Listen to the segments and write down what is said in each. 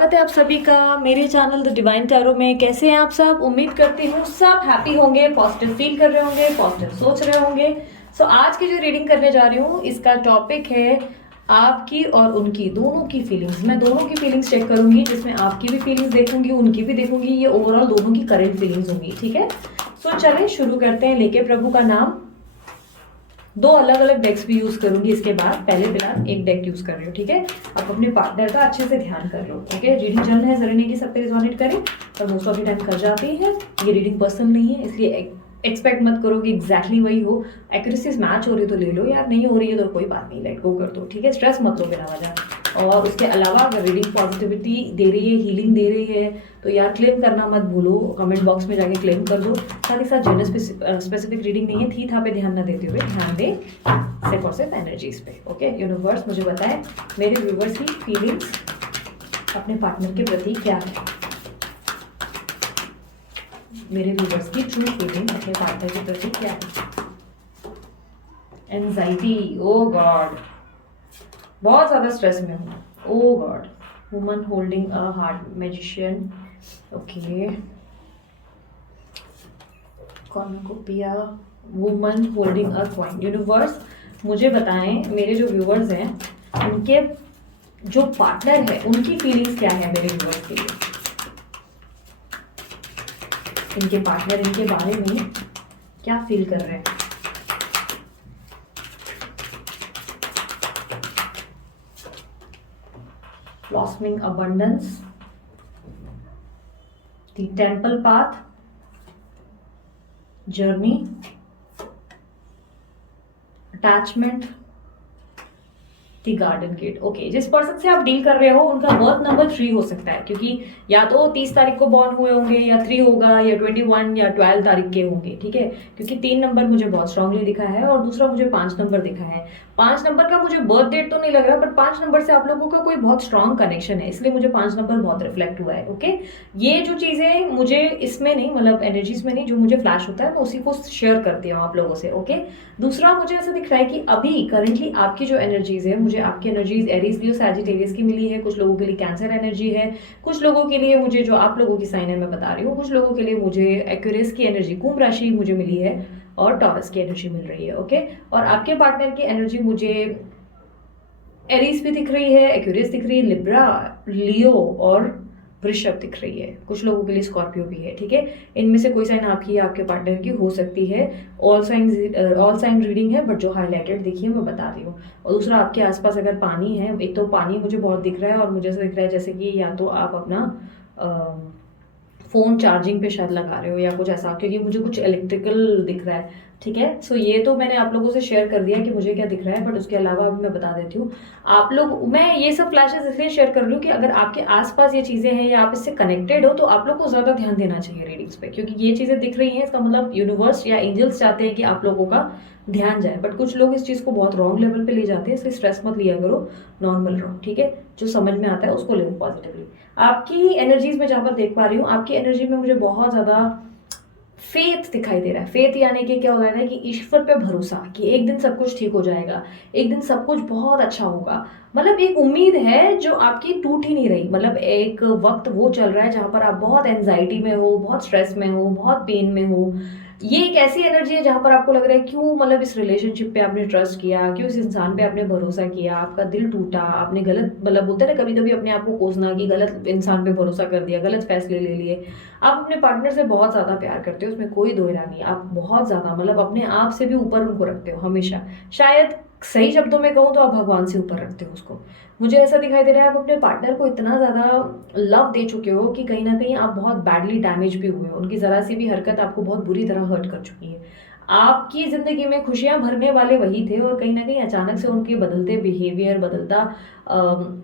स्वागत है आप सभी का मेरे चैनल द डिवाइन टैरो में। कैसे हैं आप सब? उम्मीद करती हूँ सब हैप्पी होंगे, पॉजिटिव फील कर रहे होंगे, पॉजिटिव सोच रहे होंगे। आज की जो रीडिंग करने जा रही हूँ इसका टॉपिक है आपकी और उनकी दोनों की फीलिंग्स। मैं दोनों की फीलिंग्स चेक करूंगी, जिसमें आपकी भी फीलिंग्स देखूंगी, उनकी भी देखूंगी। ये ओवरऑल दोनों की करंट फीलिंग्स होंगी। ठीक है, चलें शुरू करते हैं। लेके प्रभु का नाम। दो अलग अलग डेक्स भी यूज करूंगी इसके बाद। पहले फिलहाल एक डेक यूज कर रही हूँ। ठीक है, आप अपने पार्टनर का अच्छे से ध्यान कर लो। ठीक है, रीडिंग चल रहा है, जरूरी नहीं कि सब पे रिजोनेट करें, पर मोस्ट ऑफ द टाइम कर जाती है। ये रीडिंग पर्सनल नहीं है, इसलिए एक्सपेक्ट मत करो कि एग्जैक्टली वही हो। एक्यूरेसी मैच हो रही है तो ले लो यार, नहीं हो रही है तो कोई बात नहीं, लेट गो कर दो। ठीक है, स्ट्रेस मत लो बिना वजह। और उसके अलावा अगर रीडिंग पॉजिटिविटी दे रही है, हीलिंग दे रही है, तो यार क्लेम करना मत भूलो। कमेंट बॉक्स में जाके क्लेम कर दो। साथ ही साथ जनरल स्पेसिफिक रीडिंग नहीं है, थी था पे ध्यान न देते हुए ध्यान दे सिर्फ और सिर्फ एनर्जीज पे। ओके, यूनिवर्स मुझे बताए मेरे व्यूवर्स की फीलिंग्स अपने पार्टनर के प्रति क्या है। मेरे व्यूवर्स की ट्रू फीलिंग अपने पार्टनर के प्रति क्या है। एंजाइटी, ओ गॉड, बहुत ज्यादा स्ट्रेस में हूँ। Oh God, woman holding a heart, magician. Okay, cornucopia, woman holding a coin. Universe मुझे बताएं मेरे जो व्यूवर्स हैं उनके जो पार्टनर है उनकी फीलिंग्स क्या है मेरे व्यूवर्स के लिए। इनके पार्टनर इनके बारे में क्या फील कर रहे हैं। Blossoming abundance, the temple path, journey, attachment, the garden gate. Okay, जिस पर्सन से आप डील कर रहे हो उनका बर्थ नंबर 3 हो सकता है, क्योंकि या तो 30 तारीख को बॉर्न हुए होंगे, या 3 होगा, या 21 या 12 तारीख के होंगे। ठीक है, क्योंकि 3 नंबर मुझे बहुत स्ट्रांगली दिखा है और दूसरा मुझे 5 नंबर दिखा है। 5 नंबर का मुझे बर्थ डेट तो नहीं लग रहा, पर 5 नंबर से आप लोगों का कोई बहुत स्ट्रांग कनेक्शन है, इसलिए मुझे 5 नंबर बहुत रिफ्लेक्ट हुआ है। ओके, ये जो चीजें मुझे इसमें नहीं, मतलब एनर्जीज में नहीं, जो मुझे फ्लैश होता है मैं उसी को शेयर करती हूँ आप लोगों से। ओके, दूसरा मुझे ऐसा दिख रहा है कि अभी करंटली आपकी जो एनर्जीज है, मुझे आपकी एनर्जीज एरीज लियो सैजिटेरियस की मिली है, कुछ लोगों के लिए कैंसर एनर्जी है, कुछ लोगों के लिए मुझे जो आप लोगों की साइन है मैं बता रही हूँ, कुछ लोगों के लिए मुझे एक्यूरेस की एनर्जी, कुंभ राशि मुझे मिली है, और टॉरस की एनर्जी मिल रही है। ओके, और आपके पार्टनर की एनर्जी मुझे एरीज भी दिख रही है, एक्यूरियस दिख रही है, लिब्रा, लियो और वृषभ दिख रही है। कुछ लोगों के लिए स्कॉर्पियो भी है। ठीक है, इनमें से कोई साइन आपकी या आपके पार्टनर की हो सकती है। ऑल साइन रीडिंग है, बट जो हाईलाइटेड दिखी है मैं बता रही हूँ। और दूसरा, आपके आसपास अगर पानी है, एक तो पानी मुझे बहुत दिख रहा है, और मुझे ऐसा दिख रहा है जैसे कि या तो आप अपना फोन चार्जिंग पे शायद लगा रहे हो या कुछ ऐसा, क्योंकि मुझे कुछ इलेक्ट्रिकल दिख रहा है। ठीक है, ये तो मैंने आप लोगों से शेयर कर दिया कि मुझे क्या दिख रहा है, बट उसके अलावा अभी मैं बता देती हूँ आप लोग। मैं ये सब फ्लैशेस इसलिए शेयर कर रही हूँ कि अगर आपके आसपास ये चीजें हैं या आप इससे कनेक्टेड हो, तो आप लोग को ज्यादा ध्यान देना चाहिए रीडिंग्स पे, क्योंकि ये चीजें दिख रही हैं, इसका मतलब यूनिवर्स या एंजल्स चाहते हैं कि आप लोगों का ध्यान जाए। बट कुछ लोग इस चीज को बहुत रॉन्ग लेवल पे ले जाते हैं, इसलिए स्ट्रेस मत लिया करो, नॉर्मल रहो। ठीक है, जो समझ में आता है उसको ले पॉजिटिवली। आपकी एनर्जीज में जहां पर देख पा रही हूँ, आपकी एनर्जी में मुझे बहुत ज्यादा फेथ दिखाई दे रहा है। फेथ यानी कि क्या हो रहा है कि ईश्वर पे भरोसा, कि एक दिन सब कुछ ठीक हो जाएगा, एक दिन सब कुछ बहुत अच्छा होगा। मतलब एक उम्मीद है जो आपकी टूट ही नहीं रही। मतलब एक वक्त वो चल रहा है जहां पर आप बहुत एंजाइटी में हो, बहुत स्ट्रेस में हो, बहुत पेन में हो। ये एक ऐसी एनर्जी है जहां पर आपको लग रहा है क्यों, मतलब इस रिलेशनशिप पे आपने ट्रस्ट किया, क्यों इस इंसान पे आपने भरोसा किया, आपका दिल टूटा, आपने गलत, मतलब बोलते हैं ना कभी कभी अपने आप को कोसना, कि गलत इंसान पे भरोसा कर दिया, गलत फैसले ले लिए। आप अपने पार्टनर से बहुत ज्यादा प्यार करते हो, उसमें कोई दो राय नहीं। आप बहुत ज्यादा, मतलब अपने आप से भी ऊपर उनको रखते हो हमेशा। शायद सही शब्दों में कहूँ तो आप भगवान से ऊपर रखते हो उसको। मुझे ऐसा दिखाई दे रहा है आप अपने पार्टनर को इतना ज्यादा लव दे चुके हो कि कहीं ना कहीं आप बहुत बैडली डैमेज भी हुए हो। उनकी जरा सी भी हरकत आपको बहुत बुरी तरह हर्ट कर चुकी है। आपकी जिंदगी में खुशियां भरने वाले वही थे, और कहीं ना कहीं अचानक से उनके बदलते बिहेवियर, बदलता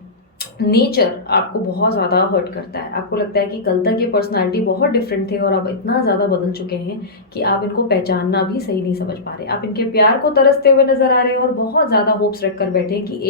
नेचर आपको बहुत ज़्यादा हर्ट करता है। आपको लगता है कि कल तक ये पर्सनालिटी बहुत डिफरेंट थे और अब इतना ज़्यादा बदल चुके हैं कि आप इनको पहचानना भी सही नहीं समझ पा रहे। आप इनके प्यार को तरसते हुए नजर आ रहे हैं और बहुत ज़्यादा होप्स रख कर बैठे हैं कि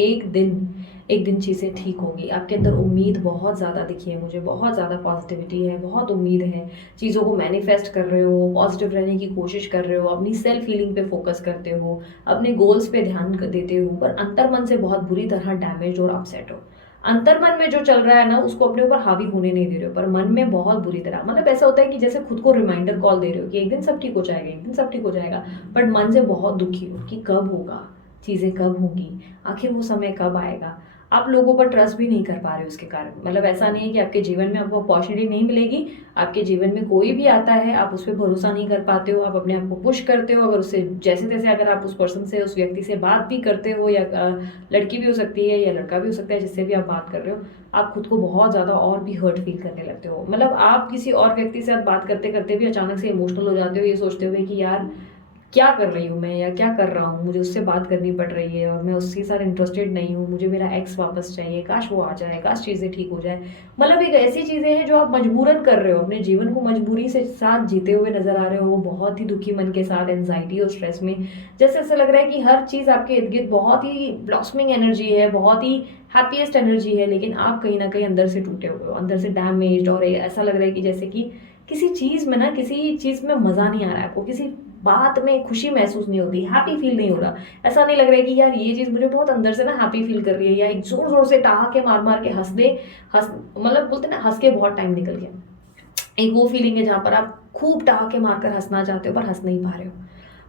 एक दिन चीज़ें ठीक होंगी। आपके अंदर उम्मीद बहुत ज़्यादा दिखी है मुझे, बहुत ज़्यादा पॉजिटिविटी है, बहुत उम्मीद है। चीज़ों को मैनिफेस्ट कर रहे हो, पॉजिटिव रहने की कोशिश कर रहे हो, अपनी सेल्फ हीलिंग पे फोकस करते हो, अपने गोल्स पे ध्यान देते हो, पर अंतर्मन से बहुत बुरी तरह डैमेज और अपसेट हो। अंतर मन में जो चल रहा है ना उसको अपने ऊपर हावी होने नहीं दे रहे हो, पर मन में बहुत बुरी तरह, मतलब ऐसा होता है कि जैसे खुद को रिमाइंडर कॉल दे रहे हो कि एक दिन सब ठीक हो जाएगा, एक दिन सब ठीक हो जाएगा, बट मन से बहुत दुखी हो कि कब होगा, चीज़ें कब होंगी, आखिर वो समय कब आएगा। आप लोगों पर ट्रस्ट भी नहीं कर पा रहे हो उसके कारण। मतलब ऐसा नहीं है कि आपके जीवन में आपको अपॉर्चुनिटी नहीं मिलेगी, आपके जीवन में कोई भी आता है आप उस पर भरोसा नहीं कर पाते हो, आप अपने आप को पुश करते हो, अगर उससे जैसे तैसे अगर आप उस पर्सन से, उस व्यक्ति से बात भी करते हो, या लड़की भी हो सकती है या लड़का भी हो सकता है जिससे भी आप बात कर रहे हो, आप खुद को बहुत ज़्यादा और भी हर्ट फील करने लगते हो। मतलब आप किसी और व्यक्ति से बात करते करते भी अचानक से इमोशनल हो जाते हो, ये सोचते हुए कि यार क्या कर रही हूँ मैं, या क्या कर रहा हूँ, मुझे उससे बात करनी पड़ रही है और मैं उसके साथ इंटरेस्टेड नहीं हूँ, मुझे मेरा एक्स वापस चाहिए, काश वो आ जाए, काश चीज़ें ठीक हो जाए। मतलब एक ऐसी चीज़ें हैं जो आप मजबूरन कर रहे हो, अपने जीवन को मजबूरी से साथ जीते हुए नजर आ रहे हो, बहुत ही दुखी मन के साथ, एंजाइटी और स्ट्रेस में। जैसे ऐसा लग रहा है कि हर चीज़ आपके इर्द गिर्द बहुत ही ब्लॉसमिंग एनर्जी है, बहुत ही हैप्पीएस्ट एनर्जी है, लेकिन आप कहीं ना कहीं अंदर से टूटे हुए हो, अंदर से डैमेज, और ऐसा लग रहा है कि जैसे कि किसी चीज़ में ना, किसी चीज़ में मज़ा नहीं आ रहा है आपको, किसी बात में खुशी महसूस नहीं होती, हैप्पी फील नहीं हो रहा। ऐसा नहीं लग रहा है कि यार ये चीज़ मुझे बहुत अंदर से ना हैप्पी फील कर रही है, या एक जोर जोर से ठहाके मार मार के हंस दे, हंस मतलब बोलते हैं ना हंस के बहुत टाइम निकल गया, एक वो फीलिंग है जहाँ पर आप खूब ठहाके मारकर हंसना चाहते हो पर हंस नहीं पा रहे हो।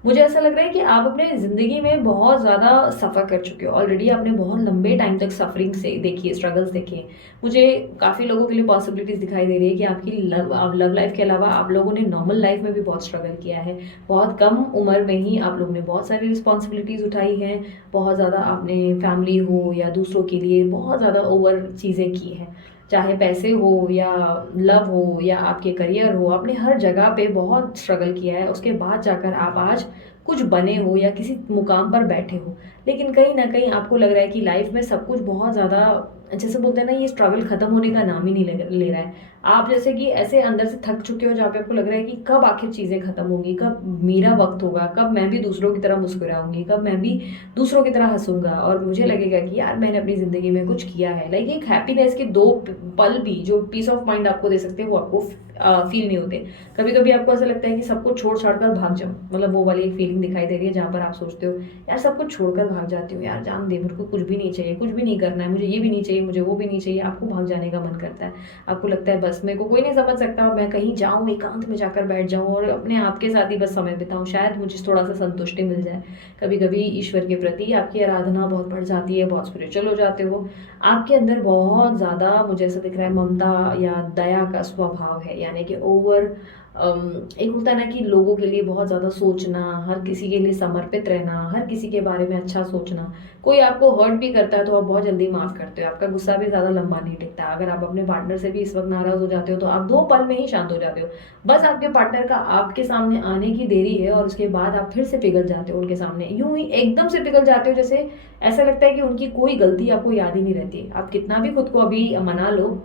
मुझे ऐसा लग रहा है कि आप अपने ज़िंदगी में बहुत ज़्यादा सफ़र कर चुके हो ऑलरेडी, आपने बहुत लंबे टाइम तक सफरिंग से देखी है, स्ट्रगल्स देखे हैं। मुझे काफ़ी लोगों के लिए पॉसिबिलिटीज़ दिखाई दे रही है कि आपकी लव लाइफ के अलावा आप लोगों ने नॉर्मल लाइफ में भी बहुत स्ट्रगल किया है। बहुत कम उम्र में ही आप लोगों ने बहुत सारी रिस्पॉन्सिबिलिटीज़ उठाई हैं, बहुत ज़्यादा आपने फैमिली हो या दूसरों के लिए बहुत ज़्यादा ओवर चीज़ें की हैं, चाहे पैसे हो या लव हो या आपके करियर हो, आपने हर जगह पे बहुत स्ट्रगल किया है। उसके बाद जाकर आप आज कुछ बने हो या किसी मुकाम पर बैठे हो, लेकिन कहीं ना कहीं आपको लग रहा है कि लाइफ में सब कुछ बहुत ज़्यादा, जैसे बोलते हैं ना, ये स्ट्रगल खत्म होने का नाम ही नहीं ले रहा है। आप जैसे कि ऐसे अंदर से थक चुके हो जहाँ पे आपको लग रहा है कि कब आखिर चीज़ें खत्म होंगी, कब मेरा वक्त होगा, कब मैं भी दूसरों की तरह मुस्कुराऊंगी, कब मैं भी दूसरों की तरह हंसूंगा और मुझे लगेगा कि यार मैंने अपनी ज़िंदगी में कुछ किया है। लाइक एक हैप्पीनेस के दो पल भी जो पीस ऑफ माइंड आपको दे सकते हैं वो आपको फील नहीं होते। कभी कभी आपको ऐसा लगता है कि सब कुछ छोड़ छाड़ कर भाग जाओ, मतलब वो वाली एक फीलिंग दिखाई दे रही है जहाँ पर आप सोचते हो यार सब कुछ छोड़कर भाग जाती हूँ, यार जान दे, मेरे को कुछ भी नहीं चाहिए, कुछ भी नहीं करना है, मुझे ये भी नहीं चाहिए, मुझे वो भी नहीं चाहिए। आपको भाग जाने का मन करता है, आपको लगता है बस मेरे को कोई नहीं समझ सकता, मैं कहीं जाऊँ, एकांत में जाकर बैठ जाऊँ और अपने आप के साथ ही बस समय बिताऊँ, शायद मुझे थोड़ा सा संतुष्टि मिल जाए। कभी कभी ईश्वर के प्रति आपकी आराधना बहुत बढ़ जाती है, बहुत स्पिरिचुअल हो जाते हो, आपके अंदर बहुत ज़्यादा मुझे ऐसा दिख रहा है ममता या दया का स्वभाव है, यानी कि ओवर एक होता है ना कि लोगों के लिए बहुत ज़्यादा सोचना, हर किसी के लिए समर्पित रहना, हर किसी के बारे में अच्छा सोचना। कोई आपको हर्ट भी करता है तो आप बहुत जल्दी माफ़ करते हो, आपका गुस्सा भी ज़्यादा लंबा नहीं टिकता। अगर आप अपने पार्टनर से भी इस वक्त नाराज़ हो जाते हो तो आप 2 पल में ही शांत हो जाते हो। बस आपके पार्टनर का आपके सामने आने की देरी है और उसके बाद आप फिर से पिघल जाते हो उनके सामने, यूं ही एकदम से पिघल जाते हो, जैसे ऐसा लगता है कि उनकी कोई गलती आपको याद ही नहीं रहती। आप कितना भी खुद को अभी मना लो,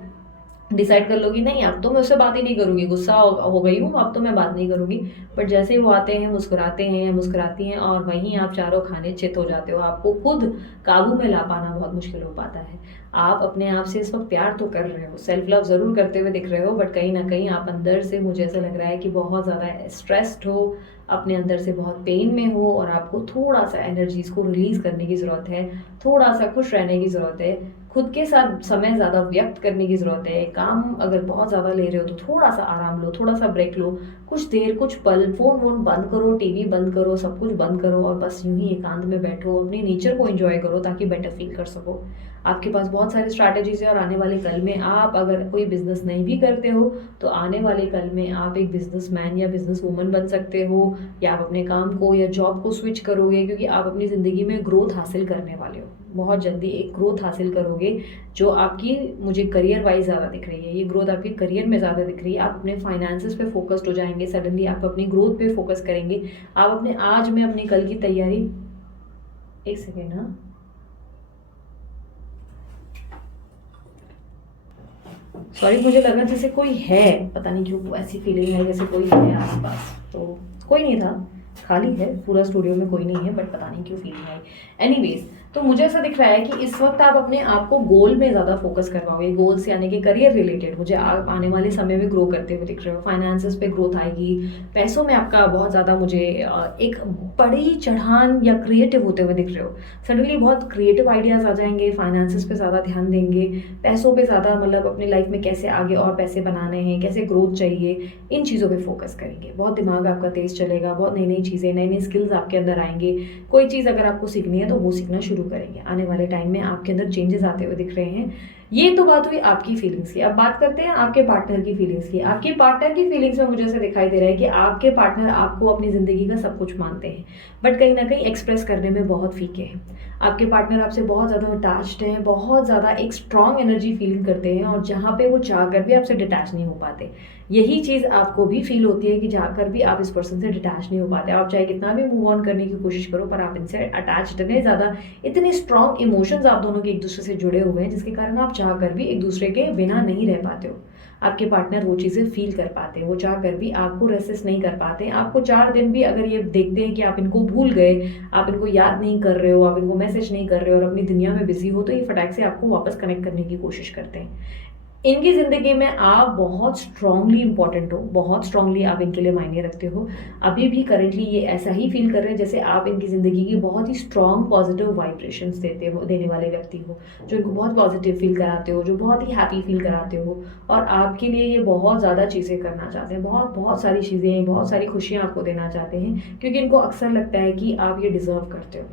डिसाइड कर लो कि नहीं अब तो मैं उससे बात ही नहीं करूंगी, गुस्सा हो गई हूँ अब तो मैं बात नहीं करूंगी, बट जैसे ही वो आते हैं, मुस्कुराते हैं, मुस्कुराती हैं, और वहीं आप चारों खाने चित हो जाते हो। आपको खुद काबू में ला पाना बहुत मुश्किल हो पाता है। आप अपने आप से इस वक्त प्यार तो कर रहे हो, सेल्फ लव ज़रूर करते हुए दिख रहे हो, बट कहीं ना कहीं आप अंदर से, मुझे ऐसा लग रहा है कि बहुत ज़्यादा स्ट्रेस्ड हो, अपने अंदर से बहुत पेन में हो, और आपको थोड़ा सा एनर्जीज को रिलीज़ करने की ज़रूरत है, थोड़ा सा खुश रहने की ज़रूरत है, खुद के साथ समय ज़्यादा व्यक्त करने की ज़रूरत है। काम अगर बहुत ज़्यादा ले रहे हो तो थोड़ा सा आराम लो, थोड़ा सा ब्रेक लो, कुछ देर, कुछ पल, फ़ोन वोन बंद करो, टीवी बंद करो, सब कुछ बंद करो और बस यूं ही एकांत में बैठो, अपने नेचर को एंजॉय करो ताकि बेटर फील कर सको। आपके पास बहुत सारी स्ट्रैटेजीज है, और आने वाले कल में आप अगर कोई बिजनेस नहीं भी करते हो तो आने वाले कल में आप एक बिजनेसमैन या बिजनेस वूमन बन सकते हो, या आप अपने काम को या जॉब को स्विच करोगे, क्योंकि आप अपनी ज़िंदगी में ग्रोथ हासिल करने वाले हो, बहुत जल्दी एक ग्रोथ हासिल करोगे जो आपकी, मुझे करियर वाइज ज़्यादा दिख रही है, ये ग्रोथ आपके करियर में ज़्यादा दिख रही है। आप अपने फाइनेंसेस पे फोकस्ड हो जाएंगे, सडनली आप अपनी ग्रोथ पे फोकस करेंगे, आप अपने आज में अपनी कल की तैयारी, एक सेकेंड, हाँ सॉरी, मुझे लगा जैसे कोई है, पता नहीं क्यों ऐसी फीलिंग है जैसे कोई है आसपास, तो कोई नहीं था, खाली है पूरा स्टूडियो में, कोई नहीं है, बट पता नहीं क्यों फीलिंग आई। एनीवेज, तो मुझे ऐसा दिख रहा है कि इस वक्त आप अपने आप को गोल में ज़्यादा फोकस कर पाओगे, गोल्स यानी कि करियर रिलेटेड मुझे आप आने वाले समय में ग्रो करते हुए दिख रहे हो। फाइनेंसेस पे ग्रोथ आएगी, पैसों में आपका बहुत ज़्यादा मुझे एक बड़ी चढ़ान या क्रिएटिव होते हुए दिख रहे हो। सडनली बहुत क्रिएटिव आइडियाज़ आ जाएंगे, फाइनेंसेस पे ज़्यादा ध्यान देंगे, पैसों पे ज़्यादा मतलब अपनी लाइफ में कैसे आगे और पैसे बनाने हैं, कैसे ग्रोथ चाहिए, इन चीज़ों पे फोकस करेंगे। बहुत दिमाग आपका तेज़ चलेगा, बहुत नई नई चीज़ें, नई नई स्किल्स आपके अंदर आएंगे। कोई चीज़ अगर आपको सीखनी है तो वो सीखना शुरू करेंगे। आने वाले टाइम में आपके अंदर चेंजेस आते हुए दिख रहे हैं। ये तो बात हुई आपकी फीलिंग्स की। अब बात करते हैं आपके पार्टनर की फीलिंग्स की। आपके पार्टनर की फीलिंग्स में मुझे ऐसा दिखाई दे रहा है कि आपके पार्टनर आपको अपनी ज़िंदगी का सब कुछ मानते हैं, बट कहीं ना कहीं एक्सप्रेस करने में बहुत फीके हैं। आपके पार्टनर आपसे बहुत ज़्यादा अटैच्ड हैं, बहुत ज़्यादा एक स्ट्रॉन्ग एनर्जी फीलिंग करते हैं, और जहाँ पे वो चाह कर भी आपसे डिटैच नहीं हो पाते। यही चीज़ आपको भी फील होती है कि जाकर भी आप इस पर्सन से डिटैच नहीं हो पाते। आप चाहे कितना भी मूव ऑन करने की कोशिश करो, पर आप इनसे अटैच इतने ज़्यादा, इतने स्ट्रॉन्ग इमोशंस आप दोनों के एक दूसरे से जुड़े हुए हैं, जिसके कारण आप चाह कर भी एक दूसरे के बिना नहीं रह पाते हो। आपके पार्टनर वो चीज़ें फील कर पाते हैं, वो चाह कर भी आपको रेसिस्ट नहीं कर पाते। आपको 4 दिन भी अगर ये देखते हैं कि आप इनको भूल गए, आप इनको याद नहीं कर रहे हो, आप इनको मैसेज नहीं कर रहे हो और अपनी दुनिया में बिजी हो, तो ये फटाक से आपको वापस कनेक्ट करने की कोशिश करते हैं। इनकी ज़िंदगी में आप बहुत स्ट्रांगली इंपॉर्टेंट हो, बहुत स्ट्रांगली आप इनके लिए मायने रखते हो। अभी भी करेंटली ये ऐसा ही फील कर रहे हैं जैसे आप इनकी ज़िंदगी की बहुत ही स्ट्रांग पॉजिटिव वाइब्रेशंस देने वाले व्यक्ति हो, जो इनको बहुत पॉजिटिव फील कराते हो, जो बहुत ही हैप्पी फील कराते हो। और आपके लिए ये बहुत ज़्यादा चीज़ें करना चाहते हैं, बहुत बहुत सारी चीज़ें, बहुत सारी खुशियाँ आपको देना चाहते हैं, क्योंकि इनको अक्सर लगता है कि आप ये डिज़र्व करते हो।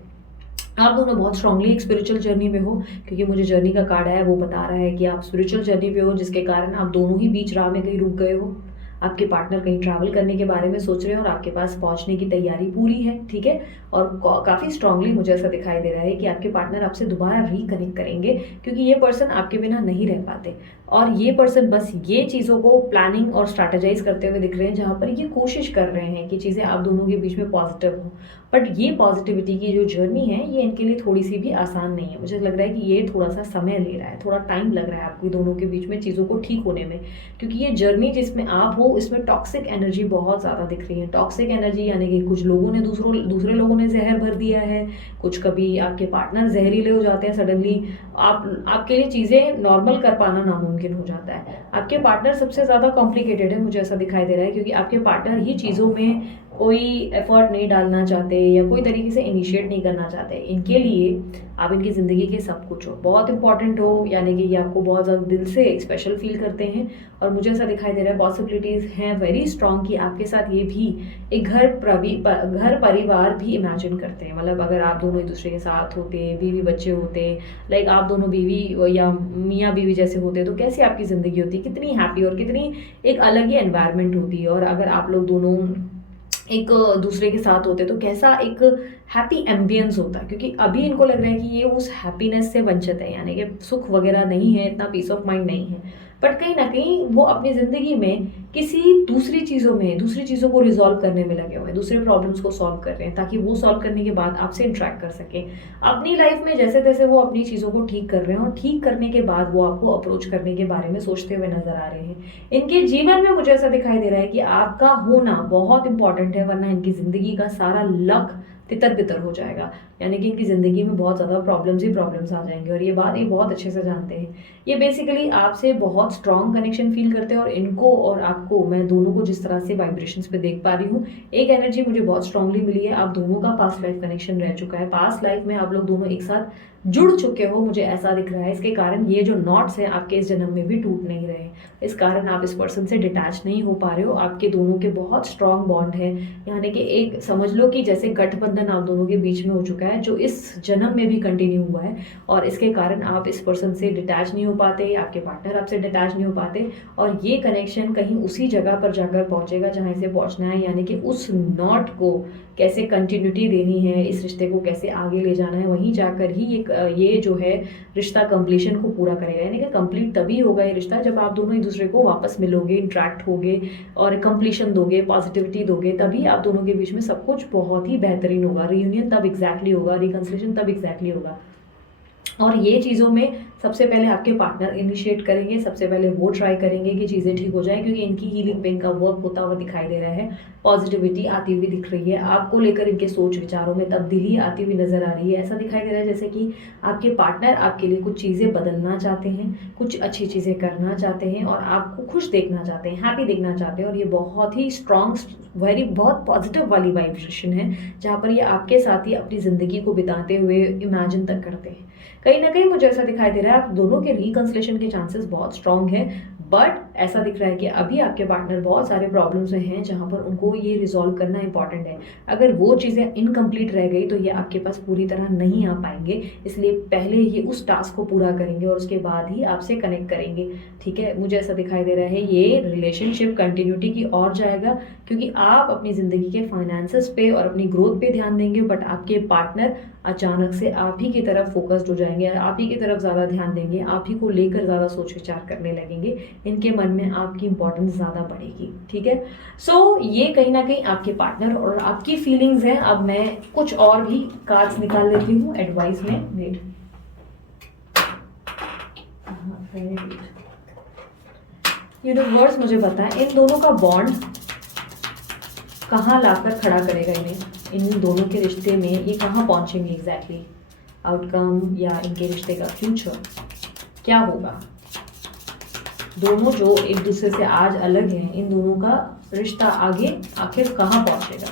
आप दोनों बहुत स्ट्रांगली एक स्पिरिचुअल जर्नी में हो, क्योंकि मुझे जर्नी का कार्ड है वो बता रहा है कि आप स्पिरिचुअल जर्नी पे हो, जिसके कारण आप दोनों ही बीच राह में कहीं रुक गए हो। आपके पार्टनर कहीं ट्रैवल करने के बारे में सोच रहे हैं और आपके पास पहुंचने की तैयारी पूरी है, ठीक है। और काफ़ी स्ट्रांगली मुझे ऐसा दिखाई दे रहा है कि आपके पार्टनर आपसे दोबारा रिकनेक्ट करेंगे, क्योंकि ये पर्सन आपके बिना नहीं रह पाते। और ये पर्सन बस ये चीज़ों को प्लानिंग और स्ट्रैटेजाइज करते हुए दिख रहे हैं, जहाँ पर ये कोशिश कर रहे हैं कि चीज़ें आप दोनों के बीच में पॉजिटिव हो। बट ये पॉजिटिविटी की जो जर्नी है, ये इनके लिए थोड़ी सी भी आसान नहीं है। मुझे लग रहा है कि ये थोड़ा सा समय ले रहा है, थोड़ा टाइम लग रहा है आपके दोनों के बीच में चीज़ों को ठीक होने में, क्योंकि ये जर्नी जिसमें आप हो, इसमें टॉक्सिक एनर्जी बहुत ज़्यादा दिख रही है। टॉक्सिक एनर्जी यानी कि कुछ लोगों ने दूसरे लोगों ने जहर भर दिया है, कुछ कभी आपके पार्टनर जहरीले हो जाते हैं सडनली, आपके लिए चीज़ें नॉर्मल कर पाना नामुमकिन हो जाता है। आपके पार्टनर सबसे ज़्यादा कॉम्प्लिकेटेड है, मुझे ऐसा दिखाई दे रहा है, क्योंकि आपके पार्टनर ही चीज़ों में कोई एफर्ट नहीं डालना चाहते या कोई तरीके से इनिशिएट नहीं करना चाहते। इनके लिए आप इनकी ज़िंदगी के सब कुछ हो, बहुत इंपॉर्टेंट हो, यानी कि ये आपको बहुत ज़्यादा दिल से स्पेशल फील करते हैं। और मुझे ऐसा दिखाई दे रहा है पॉसिबिलिटीज़ हैं वेरी स्ट्रॉन्ग कि आपके साथ ये भी एक घर परिवार भी इमेजिन करते हैं। मतलब अगर आप दोनों एक दूसरे के साथ होते, बीवी बच्चे होते, लाइक आप दोनों बीवी या मियाँ बीवी जैसे होते, तो कैसी आपकी ज़िंदगी होती, कितनी हैप्पी और कितनी एक अलग ही एनवायरनमेंट होती। और अगर आप लोग दोनों एक दूसरे के साथ होते तो कैसा एक हैप्पी एम्बियंस होता, क्योंकि अभी इनको लग रहा है कि ये उस हैप्पीनेस से वंचित है, यानी कि सुख वगैरह नहीं है, इतना पीस ऑफ माइंड नहीं है। बट कहीं ना कहीं वो अपनी ज़िंदगी में किसी दूसरी चीज़ों को रिजॉल्व करने में लगे हुए हैं, दूसरे प्रॉब्लम्स को सॉल्व कर रहे हैं, ताकि वो सॉल्व करने के बाद आपसे इंटरेक्ट कर सकें अपनी लाइफ में। जैसे तैसे वो अपनी चीज़ों को ठीक कर रहे हैं, और ठीक करने के बाद वो आपको अप्रोच करने के बारे में सोचते हुए नजर आ रहे हैं। इनके जीवन में मुझे ऐसा दिखाई दे रहा है कि आपका होना बहुत इंपॉर्टेंट है, वरना इनकी ज़िंदगी का सारा लक तितर बितर हो जाएगा, यानी कि इनकी ज़िंदगी में बहुत ज़्यादा प्रॉब्लम्स ही प्रॉब्लम्स आ जाएंगे। और ये बात ये बहुत अच्छे से जानते हैं। ये बेसिकली आपसे बहुत स्ट्रॉन्ग कनेक्शन फील करते हैं, और इनको और आपको, मैं दोनों को जिस तरह से वाइब्रेशंस पे देख पा रही हूँ, एक एनर्जी मुझे बहुत स्ट्रांगली मिली है। आप दोनों का पास्ट लाइफ कनेक्शन रह चुका है, पास्ट लाइफ में आप लोग दोनों एक साथ जुड़ चुके हो, मुझे ऐसा दिख रहा है। इसके कारण ये जो नॉट्स हैं आपके इस जन्म में भी टूट नहीं रहे, इस कारण आप इस पर्सन से डिटैच नहीं हो पा रहे हो। आपके दोनों के बहुत स्ट्रांग बॉन्ड है, यानी कि एक समझ लो कि जैसे गठबंधन आप दोनों के बीच में हो चुका है, जो इस जन्म में भी कंटिन्यू हुआ है। और इसके कारण आप इस पर्सन से डिटैच नहीं हो पाते, आपके पार्टनर आपसे डिटैच नहीं हो पाते, और ये कनेक्शन कहीं उसी जगह पर जाकर पहुंचेगा जहां इसे पहुंचना है, यानी कि उस नॉट को कैसे कंटिन्यूटी देनी है, इस रिश्ते को कैसे आगे ले जाना है, वहीं जाकर ही ये जो है रिश्ता कंप्लीशन को पूरा करेगा। यानी कि कंप्लीट तभी होगा ये रिश्ता जब आप दोनों एक दूसरे को वापस मिलोगे, इंटरेक्ट होगे और कंप्लीशन दोगे, पॉजिटिविटी दोगे, तभी आप दोनों के बीच में सब कुछ बहुत ही बेहतरीन होगा। रियूनियन तब एग्जैक्टली होगा, रिकंसिलेशन तब एग्जैक्टली होगा। और ये चीज़ों में सबसे पहले आपके पार्टनर इनिशिएट करेंगे, सबसे पहले वो ट्राई करेंगे कि चीज़ें ठीक हो जाए, क्योंकि इनकी हीलिंग पे इनका वर्क होता हुआ दिखाई दे रहा है, पॉजिटिविटी आती हुई दिख रही है, आपको लेकर इनके सोच विचारों में तब्दीली आती हुई नजर आ रही है। ऐसा दिखाई दे रहा है जैसे कि आपके पार्टनर आपके लिए कुछ चीज़ें बदलना चाहते हैं, कुछ अच्छी चीज़ें करना चाहते हैं और आपको खुश देखना चाहते हैं, हैप्पी देखना चाहते हैं। और ये बहुत ही स्ट्रॉन्ग, बहुत पॉजिटिव वाली वाइब्रेशन है, जहाँ पर ये आपके साथ ही अपनी ज़िंदगी को बिताते हुए इमेजिन तक करते हैं। कहीं ना कहीं मुझे ऐसा दिखाई दे रहा है आप दोनों के रिकंसिलेशन के चांसेस बहुत स्ट्रॉन्ग है, बट ऐसा दिख रहा है कि अभी आपके पार्टनर बहुत सारे प्रॉब्लम्स में हैं जहाँ पर उनको ये रिजॉल्व करना इंपॉर्टेंट है। अगर वो चीज़ें इनकम्प्लीट रह गई तो ये आपके पास पूरी तरह नहीं आ पाएंगे, इसलिए पहले ये उस टास्क को पूरा करेंगे और उसके बाद ही आपसे कनेक्ट करेंगे। ठीक है, मुझे ऐसा दिखाई दे रहा है ये रिलेशनशिप कंटिन्यूटी की ओर जाएगा, क्योंकि आप अपनी ज़िंदगी के फाइनेंसेस पे और अपनी ग्रोथ पे ध्यान देंगे, बट आपके पार्टनर अचानक से आप ही की तरफ फोकस्ड हो जाएंगे, आप ही की तरफ ज़्यादा ध्यान देंगे, आप ही को लेकर ज़्यादा सोच विचार करने लगेंगे, इनके मन में आपकी इंपॉर्टेंस ज़्यादा बढ़ेगी। ठीक है, सो ये कहीं ना कहीं आपके पार्टनर और आपकी फीलिंग्स हैं। अब मैं कुछ और भी कार्ड्स निकाल लेती हूँ एडवाइस में। वेट, यूनिवर्स मुझे बताएं इन दोनों का बॉन्ड कहाँ लाकर खड़ा करेगा इन्हें, इन दोनों के रिश्ते में ये कहाँ पहुंचेंगे एग्जैक्टली, आउटकम या इनके रिश्ते का फ्यूचर क्या होगा। दोनों जो एक दूसरे से आज अलग हैं, इन दोनों का रिश्ता आगे आखिर कहाँ पहुंचेगा।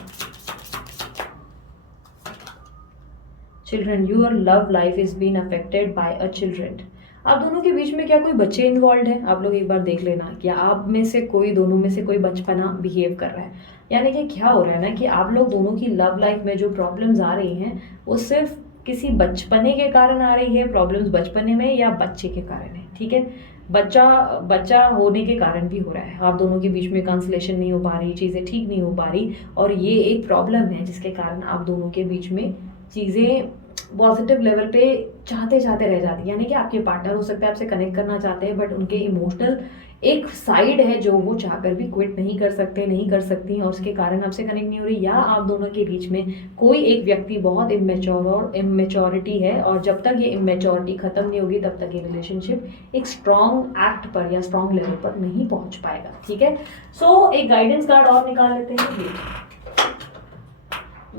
Children, your love life is been affected by a children. आप दोनों के बीच में क्या कोई बच्चे इन्वॉल्व हैं? आप लोग एक बार देख लेना, क्या आप में से कोई, दोनों में से कोई बचपना बिहेव कर रहा है। यानी कि क्या हो रहा है ना कि आप लोग दोनों की लव लाइफ में जो प्रॉब्लम्स आ रही हैं वो सिर्फ किसी बचपने के कारण आ रही है, प्रॉब्लम्स बचपने में या बच्चे के कारण है। ठीक है, बच्चा होने के कारण भी हो रहा है, आप दोनों के बीच में कंसलेशन नहीं हो पा रही, चीज़ें ठीक नहीं हो पा रही, और ये एक प्रॉब्लम है जिसके कारण आप दोनों के बीच में चीज़ें पॉजिटिव लेवल पे चाहते चाहते रह जाती है। यानी कि आपके पार्टनर हो सकता है आपसे कनेक्ट करना चाहते हैं, बट उनके इमोशनल एक साइड है जो वो चाहकर भी क्विट नहीं कर सकते, नहीं कर सकती, और उसके कारण आपसे कनेक्ट नहीं हो रही, या आप दोनों के बीच में कोई एक व्यक्ति बहुत इमेच्योर और इमेच्योरिटी है, और जब तक ये इमेच्योरिटी खत्म नहीं होगी तब तक ये रिलेशनशिप एक स्ट्रॉन्ग एक्ट पर या स्ट्रॉन्ग लेवल पर नहीं पहुंच पाएगा। ठीक है, सो एक गाइडेंस कार्ड और निकाल लेते हैं। ये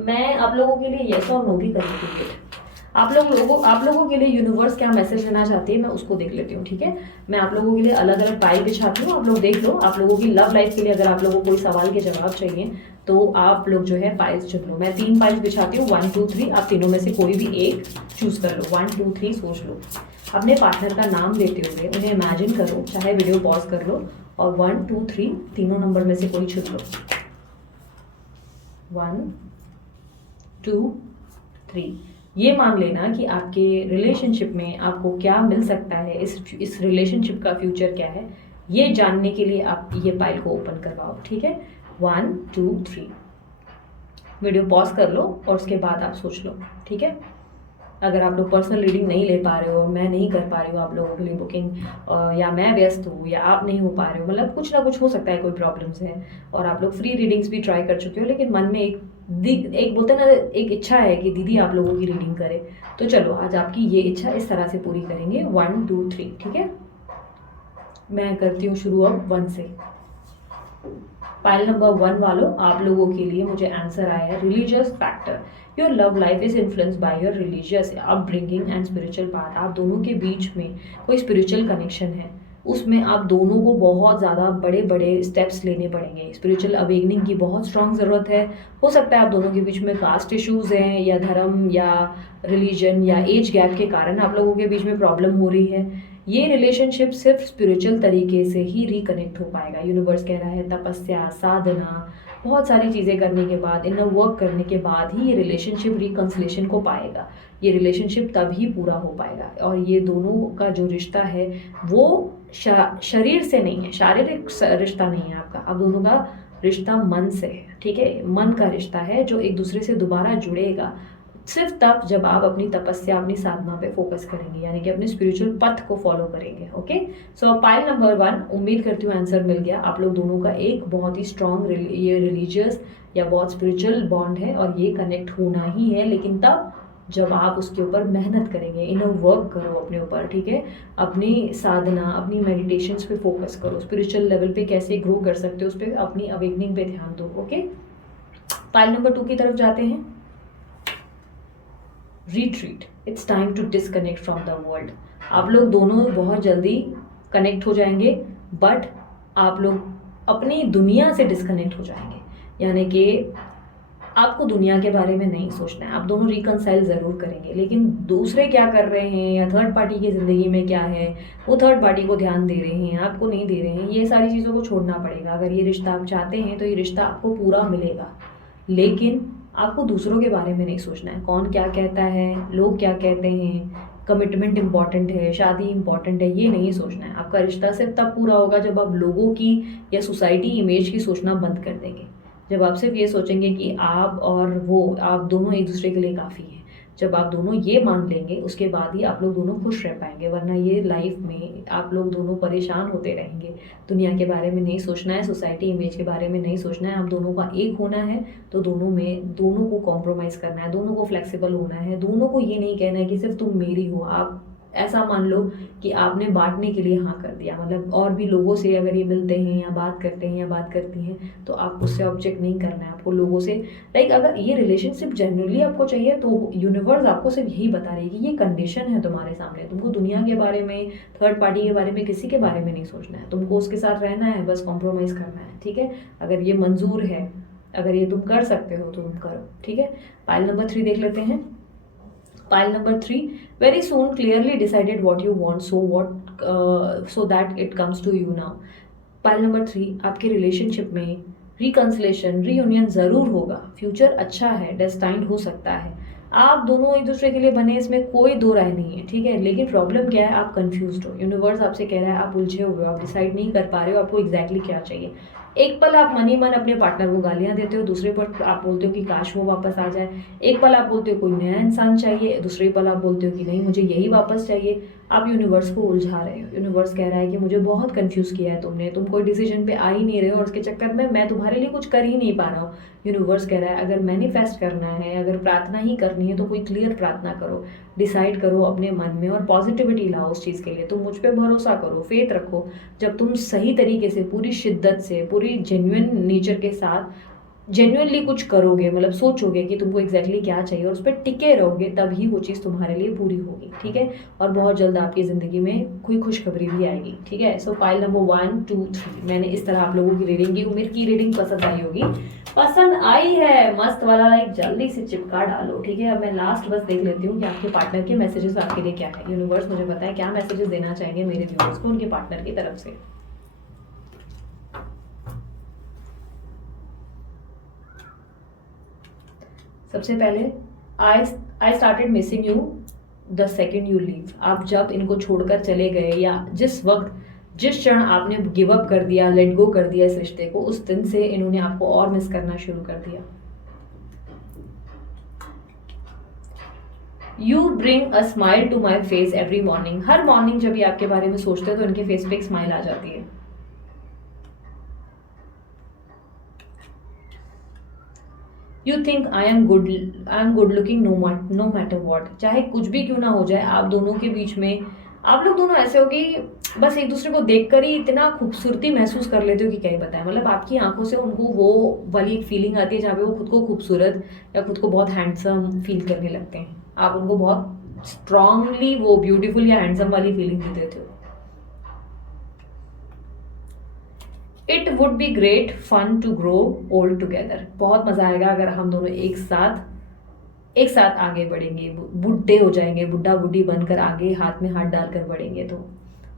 मैं आप लोगों के लिए येस और नो भी करूँगी। आप लोगों के लिए यूनिवर्स क्या मैसेज देना चाहती है मैं उसको देख लेती हूँ। ठीक है, मैं आप लोगों के लिए अलग अलग पाइल बिछाती हूँ, आप लोग देख लो। आप लोगों की लव लाइफ के लिए अगर आप लोगों को कोई सवाल के जवाब चाहिए तो आप लोग जो है पाइल्स चुन लो। मैं 3 पाइल्स बिछाती हूँ, 1 2 3। आप तीनों में से कोई भी एक चूज कर लो। 1 2 3 सोच लो, अपने पार्टनर का नाम लेते हुए उन्हें इमेजिन करो, चाहे वीडियो पॉज कर लो, और 1 2 3 तीनों नंबर में से कोई चुन लो। 1 2 3। ये मान लेना कि आपके रिलेशनशिप में आपको क्या मिल सकता है, इस रिलेशनशिप का फ्यूचर क्या है, ये जानने के लिए आप ये पाइल को ओपन करवाओ। ठीक है, 1 2 3। वीडियो पॉज कर लो और उसके बाद आप सोच लो। ठीक है, अगर आप लोग पर्सनल रीडिंग नहीं ले पा रहे हो, मैं नहीं कर पा रही हूँ आप लोगों के लिए बुकिंग, या मैं व्यस्त हूँ या आप नहीं हो पा रहे हो, मतलब कुछ ना कुछ हो सकता है, कोई प्रॉब्लम्स है, और आप लोग फ्री रीडिंग्स भी ट्राई कर चुके हो, लेकिन मन में एक बोलते ना एक इच्छा है कि दीदी आप लोगों की रीडिंग करे, तो चलो आज आपकी ये इच्छा इस तरह से पूरी करेंगे। 1 2 3। ठीक है, मैं करती हूँ शुरू अब 1 से। पाइल नंबर 1 वालों, आप लोगों के लिए मुझे आंसर आया है religious factor. Your love life is influenced by your religious upbringing and spiritual path. आप दोनों के बीच में कोई स्पिरिचुअल कनेक्शन है, उसमें आप दोनों को बहुत ज़्यादा बड़े बड़े स्टेप्स लेने पड़ेंगे। स्पिरिचुअल अवेकनिंग की बहुत स्ट्रॉन्ग ज़रूरत है। हो सकता है आप दोनों के बीच में कास्ट इश्यूज़ हैं, या धर्म या रिलीजन या एज गैप के कारण आप लोगों के बीच में प्रॉब्लम हो रही है। ये रिलेशनशिप सिर्फ स्पिरिचुअल तरीके से ही रिकनेक्ट हो पाएगा। यूनिवर्स कह रहा है तपस्या, साधना, बहुत सारी चीज़ें करने के बाद, इनर वर्क करने के बाद ही ये रिलेशनशिप रिकंसिलेशन को पाएगा। ये रिलेशनशिप तभी पूरा हो पाएगा, और ये दोनों का जो रिश्ता है वो शरीर से नहीं है, शारीरिक रिश्ता नहीं है आपका, आप दोनों का रिश्ता मन से है। ठीक है, मन का रिश्ता है जो एक दूसरे से दोबारा जुड़ेगा सिर्फ तब जब आप अपनी तपस्या, अपनी साधना पे फोकस करेंगे, यानी कि अपने स्पिरिचुअल पथ को फॉलो करेंगे। ओके, सो पाइल नंबर 1, उम्मीद करती हूँ आंसर मिल गया। आप लोग दोनों का एक बहुत ही स्ट्रॉन्ग ये रिलीजियस या बहुत स्पिरिचुअल बॉन्ड है, और ये कनेक्ट होना ही है, लेकिन तब जब आप उसके ऊपर मेहनत करेंगे, इनर वर्क करो अपने ऊपर, ठीक है, अपनी साधना, अपनी मेडिटेशंस पे फोकस करो, स्पिरिचुअल लेवल पे कैसे ग्रो कर सकते हो उस पर, अपनी अवेकनिंग पे ध्यान दो। ओके, पाइल नंबर 2 की तरफ जाते हैं। Retreat, it's time to disconnect from the world. आप लोग दोनों बहुत जल्दी कनेक्ट हो जाएंगे, बट आप लोग अपनी दुनिया से डिस्कनेक्ट हो जाएंगे, यानी कि आपको दुनिया के बारे में नहीं सोचना है। आप दोनों रिकनसाइल ज़रूर करेंगे, लेकिन दूसरे क्या कर रहे हैं या थर्ड पार्टी की ज़िंदगी में क्या है, वो थर्ड पार्टी को ध्यान दे रहे हैं, आपको नहीं दे रहे हैं, ये सारी चीज़ों को छोड़ना पड़ेगा। अगर ये रिश्ता आप चाहते हैं तो ये रिश्ता आपको पूरा मिलेगा, लेकिन आपको दूसरों के बारे में नहीं सोचना है, कौन क्या कहता है, लोग क्या कहते हैं, कमिटमेंट इंपॉर्टेंट है, शादी इंपॉर्टेंट है, ये नहीं सोचना है। आपका रिश्ता सिर्फ तब पूरा होगा जब आप लोगों की या सोसाइटी इमेज की सोचना बंद कर देंगे। जब आप सिर्फ ये सोचेंगे कि आप और वो, आप दोनों एक दूसरे के लिए काफ़ी हैं, जब आप दोनों ये मान लेंगे उसके बाद ही आप लोग दोनों खुश रह पाएंगे, वरना ये लाइफ में आप लोग दोनों परेशान होते रहेंगे। दुनिया के बारे में नहीं सोचना है, सोसाइटी इमेज के बारे में नहीं सोचना है, आप दोनों का एक होना है, तो दोनों को कॉम्प्रोमाइज़ करना है, दोनों को फ्लेक्सिबल होना है, दोनों को ये नहीं कहना है कि सिर्फ तुम मेरी हो। आप ऐसा मान लो कि आपने बांटने के लिए हाँ कर दिया, मतलब और भी लोगों से अगर ये मिलते हैं या बात करते हैं या बात करती हैं, तो आप उससे ऑब्जेक्ट नहीं करना है आपको लोगों से। लाइक अगर ये रिलेशनशिप जनरली आपको चाहिए तो यूनिवर्स आपको सिर्फ यही बता रही है कि ये कंडीशन है तुम्हारे सामने, तुमको दुनिया के बारे में, थर्ड पार्टी के बारे में, किसी के बारे में नहीं सोचना है, तुमको उसके साथ रहना है, बस कॉम्प्रोमाइज़ करना है, ठीक है। अगर ये मंजूर है, अगर ये तुम कर सकते हो तो तुम करो, ठीक है। पाइल नंबर 3 देख लेते हैं। Pile number 3, very soon clearly decided what you want, so that it comes to you now. Pile number 3, आपके रिलेशनशिप में रिकन्सिलेशन, रीयूनियन ज़रूर होगा, फ्यूचर अच्छा है, डेस्टाइंड हो सकता है, आप दोनों एक दूसरे के लिए बने, इसमें कोई दो राय नहीं है, ठीक है। लेकिन प्रॉब्लम क्या है, आप कंफ्यूज्ड हो, यूनिवर्स आपसे कह रहा है आप उलझे हुए हो, आप डिसाइड नहीं कर पा रहे हो आपको एग्जैक्टली क्या चाहिए। एक पल आप मन ही मन अपने पार्टनर को गालियां देते हो, दूसरे पल आप बोलते हो कि काश वो वापस आ जाए, एक पल आप बोलते हो कोई नया इंसान चाहिए, दूसरे पल आप बोलते हो कि नहीं मुझे यही वापस चाहिए। आप यूनिवर्स को उलझा रहे हो, यूनिवर्स कह रहा है कि मुझे बहुत कंफ्यूज किया है तुमने, तुम कोई डिसीजन पे आ ही नहीं रहे हो और उसके चक्कर में मैं तुम्हारे लिए कुछ कर ही नहीं पा रहा हूँ। यूनिवर्स कह रहा है अगर मैनिफेस्ट करना है, अगर प्रार्थना ही करनी है तो कोई क्लियर प्रार्थना करो, डिसाइड करो अपने मन में और पॉजिटिविटी लाओ उस चीज़ के लिए। तुम मुझ पर भरोसा करो, फेथ रखो। जब तुम सही तरीके से, पूरी शिद्दत से, पूरी जेन्युइन नेचर के साथ जेन्युइनली कुछ करोगे, मतलब सोचोगे कि तुमको एग्जैक्टली क्या चाहिए और उस पर टिके रहोगे, तभी वो चीज़ तुम्हारे लिए पूरी होगी, ठीक है। और बहुत जल्द आपकी ज़िंदगी में कोई खुशखबरी भी आएगी, ठीक है। सो पाइल नंबर 1, 2, 3 मैंने इस तरह आप लोगों की रीडिंग की। उम्मीद की रीडिंग पसंद आई होगी। पसंद आई है, मस्त वाला लाइक जल्दी से चिपका डालो, ठीक है। अब मैं लास्ट बस देख लेती हूँ कि आपके पार्टनर के मैसेजेस आपके लिए क्या है। यूनिवर्स मुझे पता है क्या मैसेजेस देना चाहेंगे मेरे व्यूअर्स को उनके पार्टनर की तरफ से। सबसे पहले I started missing you the second you leave. आप जब इनको छोड़कर चले गए या जिस वक्त, जिस क्षण आपने गिव अप कर दिया, लेट गो कर दिया इस रिश्ते को, उस दिन से इन्होंने आपको और मिस करना शुरू कर दिया। You bring a smile to my face every morning. हर मॉर्निंग जब ये आपके बारे में सोचते हैं तो इनके फेस पे एक स्माइल आ जाती है। You think I am good looking no matter what. चाहे कुछ भी क्यों ना हो जाए, आप दोनों के बीच में, आप लोग दोनों ऐसे हो कि बस एक दूसरे को देखकर ही इतना खूबसूरती महसूस कर लेते हो कि क्या ही बताएं। मतलब आपकी आंखों से उनको वो वाली एक फीलिंग आती है जहाँ पे वो खुद को खूबसूरत या खुद को बहुत हैंडसम फील करने लगते हैं। आप उनको बहुत स्ट्रांगली वो ब्यूटीफुल या हैंडसम वाली फीलिंग भी देते हो। It would be great fun to grow old together. बहुत मजा आएगा अगर हम दोनों एक साथ आगे बढ़ेंगे, बुढ़े हो जाएंगे, बुढ़ा बुढ़ी बनकर आगे हाथ में हाथ डालकर बढ़ेंगे। तो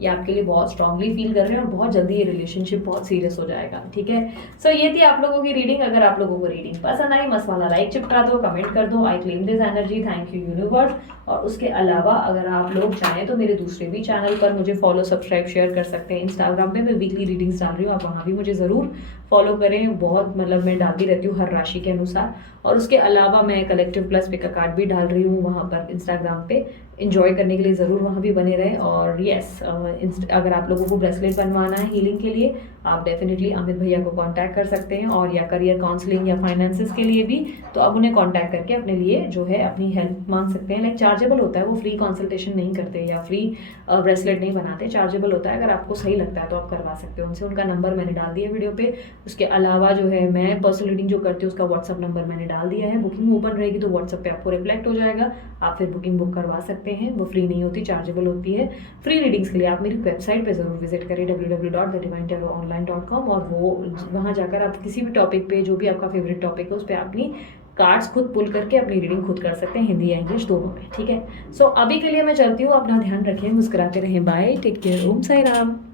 ये आपके लिए बहुत स्ट्रांगली फील कर रहे हैं और बहुत जल्दी ये रिलेशनशिप बहुत सीरियस हो जाएगा, ठीक है। सो ये थी आप लोगों की रीडिंग। अगर आप लोगों को रीडिंग पसंद आई, मस्त वाला लाइक चिपका दो, कमेंट कर दो, I claim this energy, thank you universe. और उसके अलावा अगर आप लोग चाहें तो मेरे दूसरे भी चैनल पर मुझे फॉलो, सब्सक्राइब, शेयर कर सकते हैं। इंस्टाग्राम पे मैं वीकली रीडिंग्स डाल रही हूँ, आप वहाँ भी मुझे ज़रूर फॉलो करें। बहुत मतलब मैं डालती रहती हूँ हर राशि के अनुसार। और उसके अलावा मैं कलेक्टिव प्लस पिक कार्ड भी डाल रही हूँ वहाँ पर इंस्टाग्राम पे। इंजॉय करने के लिए ज़रूर वहाँ भी बने रहें। और येस, अगर आप लोगों को ब्रेसलेट बनवाना है हीलिंग के लिए, आप डेफिनेटली अमित भैया को कांटेक्ट कर सकते हैं, और या करियर काउंसलिंग या फाइनेंसेस के लिए भी तो आप उन्हें कांटेक्ट करके अपने लिए जो है अपनी हेल्प मांग सकते हैं। लाइक चार्जेबल होता है, वो फ्री कंसल्टेशन नहीं करते या फ्री ब्रेसलेट नहीं बनाते, चार्जेबल होता है। अगर आपको सही लगता है तो आप करवा सकते हो उनसे। उनका नंबर मैंने डाल दिया वीडियो पे। उसके अलावा जो है मैं पर्सनल रीडिंग जो करती हूँ उसका व्हाट्सअप नंबर मैंने डाल दिया है। बुकिंग ओपन रहेगी तो व्हाट्सअप पे आपको रिफ्लेक्ट हो जाएगा, आप फिर बुकिंग बुक करवा सकते हैं। वो फ्री नहीं होती, चार्जेबल होती है। फ्री रीडिंग्स के लिए आप मेरी वेबसाइट पे ज़रूर विजिट करें www.thedivinetarot.online.com, और वो वहाँ जाकर आप किसी भी टॉपिक पे, जो भी आपका फेवरेट टॉपिक है उस पर अपनी कार्ड्स खुद पुल करके अपनी रीडिंग खुद कर सकते हैं, हिंदी या इंग्लिश दोनों में। ठीक है, सो अभी के लिए मैं चलती हूँ, अपना ध्यान रखें, मुस्कुराते रहें, बाय, टेक केयर, ओम साई राम।